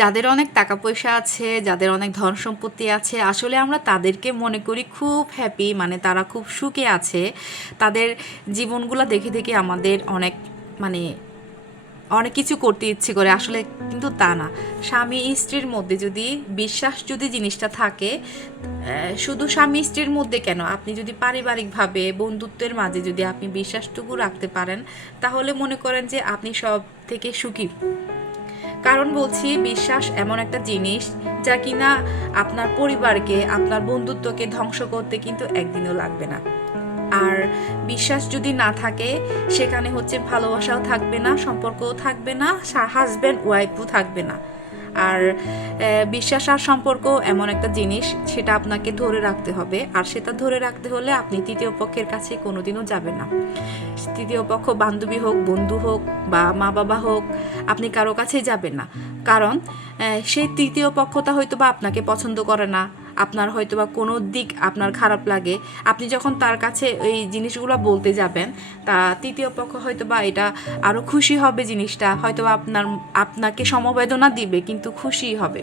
যাদের অনেক টাকা পয়সা আছে, যাদের অনেক ধন সম্পত্তি আছে, আসলে আমরা তাদেরকে মনে করি খুব হ্যাপি, মানে তারা খুব সুখে আছে। তাদের জীবনগুলো দেখে দেখে আমাদের অনেক মানে অনেক কিছু করতে ইচ্ছে করে, আসলে কিন্তু তা না। স্বামী স্ত্রীর মধ্যে যদি বিশ্বাস যদি জিনিসটা থাকে, শুধু স্বামী স্ত্রীর মধ্যে কেন, আপনি যদি পারিবারিকভাবে বন্ধুত্বের মাঝে যদি আপনি বিশ্বাসটুকু রাখতে পারেন, তাহলে মনে করেন যে আপনি সব থেকে সুখী। কারণ বলছি, বিশ্বাস এমন একটা জিনিস যা কিনা আপনার পরিবারকে, আপনার বন্ধুত্বকে ধ্বংস করতে কিন্তু একদিনও লাগবে না। আর বিশ্বাস যদি না থাকে, সেখানে হচ্ছে ভালোবাসাও থাকবে না, সম্পর্কও থাকবে না, হাজব্যান্ড ওয়াইফও থাকবে না। আর বিশ্বাস আর সম্পর্ক এমন একটা জিনিস, সেটা আপনাকে ধরে রাখতে হবে। আর সেটা ধরে রাখতে হলে আপনি তৃতীয় পক্ষের কাছে কোনোদিনও যাবেন না। তৃতীয় পক্ষ বান্ধবী হোক, বন্ধু হোক, বা মা বাবা হোক, আপনি কারো কাছে যাবেন না। কারণ সেই তৃতীয় পক্ষটা হয়তো বা আপনাকে পছন্দ করে না, আপনার হয়তো বা কোনো দিক আপনার খারাপ লাগে। আপনি যখন তার কাছে এই জিনিসগুলো বলতে যাবেন, তা তৃতীয় পক্ষ হয়তো বা এটা আরও খুশি হবে, জিনিসটা হয়তো বা আপনাকে সমবেদনা দিবে, কিন্তু খুশি হবে।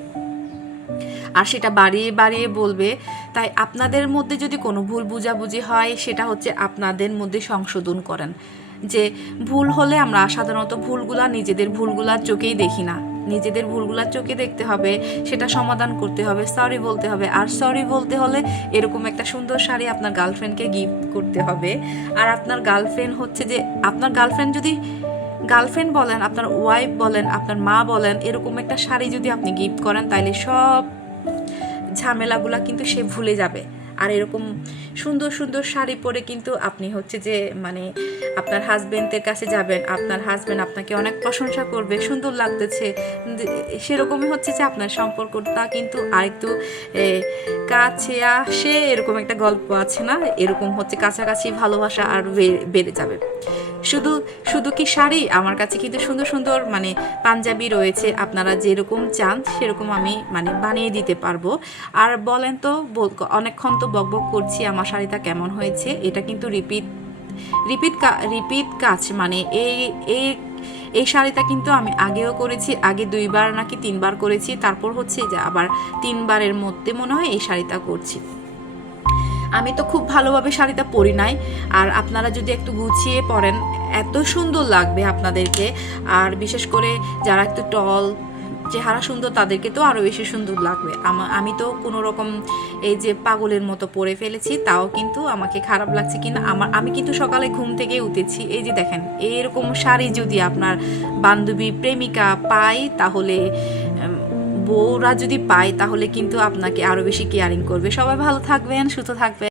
আর সেটা বাড়িয়ে বাড়িয়ে বলবে। তাই আপনাদের মধ্যে যদি কোনো ভুল বুঝাবুঝি হয়, সেটা হচ্ছে আপনাদের মধ্যে সংশোধন করেন। যে ভুল হলে আমরা সাধারণত নিজেদের ভুলগুলা চোখেই দেখি না, নিজেদের ভুলগুলা চোখে দেখতে হবে, সেটা সমাধান করতে হবে, সরি বলতে হবে। আর সরি বলতে হলে এরকম একটা সুন্দর শাড়ি আপনার গার্লফ্রেন্ডকে গিফট করতে হবে। আর আপনার গার্লফ্রেন্ড হচ্ছে যে, আপনার গার্লফ্রেন্ড যদি, গার্লফ্রেন্ড বলেন, আপনার ওয়াইফ বলেন, আপনার মা বলেন, এরকম একটা শাড়ি যদি আপনি গিফট করেন, তাইলে সব ঝামেলাগুলা কিন্তু সে ভুলে যাবে। আর এরকম সুন্দর সুন্দর শাড়ি পরে কিন্তু আপনি হচ্ছে যে মানে আপনার হাজবেন্ডের কাছে যাবেন, আপনার হাজবেন্ড আপনাকে অনেক প্রশংসা করবে, সুন্দর লাগতেছে। সেরকমই হচ্ছে যে আপনার সম্পর্কটা কিন্তু আরেকটু কাছে আসে, এরকম একটা গল্প আছে না, এরকম হচ্ছে কাছাকাছি ভালোবাসা আর বেড়ে যাবে। শুধু শুধু কি শাড়ি, আমার কাছে কিন্তু সুন্দর সুন্দর মানে পাঞ্জাবি রয়েছে, আপনারা যেরকম চান সেরকম আমি মানে বানিয়ে দিতে পারবো। আর বলেন তো, অনেকক্ষণ তো বকবক করছি, আমার শাড়িটা কেমন হয়েছে? এটা কিন্তু রিপিট কাজ, মানে এই এই এই শাড়িটা কিন্তু আমি আগেও করেছি, আগে 2বার নাকি 3বার করেছি, তারপর হচ্ছে যে আবার 3বারের মধ্যে মনে হয় এই শাড়িটা করছি। আমি তো খুব ভালোভাবে শাড়িটা পরি নাই, আর আপনারা যদি একটু গুছিয়ে পরেন, এত সুন্দর লাগবে আপনাদেরকে। আর বিশেষ করে যারা একটু টল, চেহারা সুন্দর, তাদেরকে তো আরও বেশি সুন্দর লাগবে। আমি তো কোনো রকম এই যে পাগলের মতো পরে ফেলেছি, তাও কিন্তু আমাকে খারাপ লাগছে কিনা, আমি কিন্তু সকালে ঘুম থেকে উঠেছি, এই যে দেখেন, এরকম শাড়ি যদি আপনার বান্ধবী, প্রেমিকা পায়, তাহলে বউরা যদি পায়, তাহলে কিন্তু আপনাকে আরও বেশি কেয়ারিং করবে। সবাই ভালো থাকবেন, সুস্থ থাকবেন।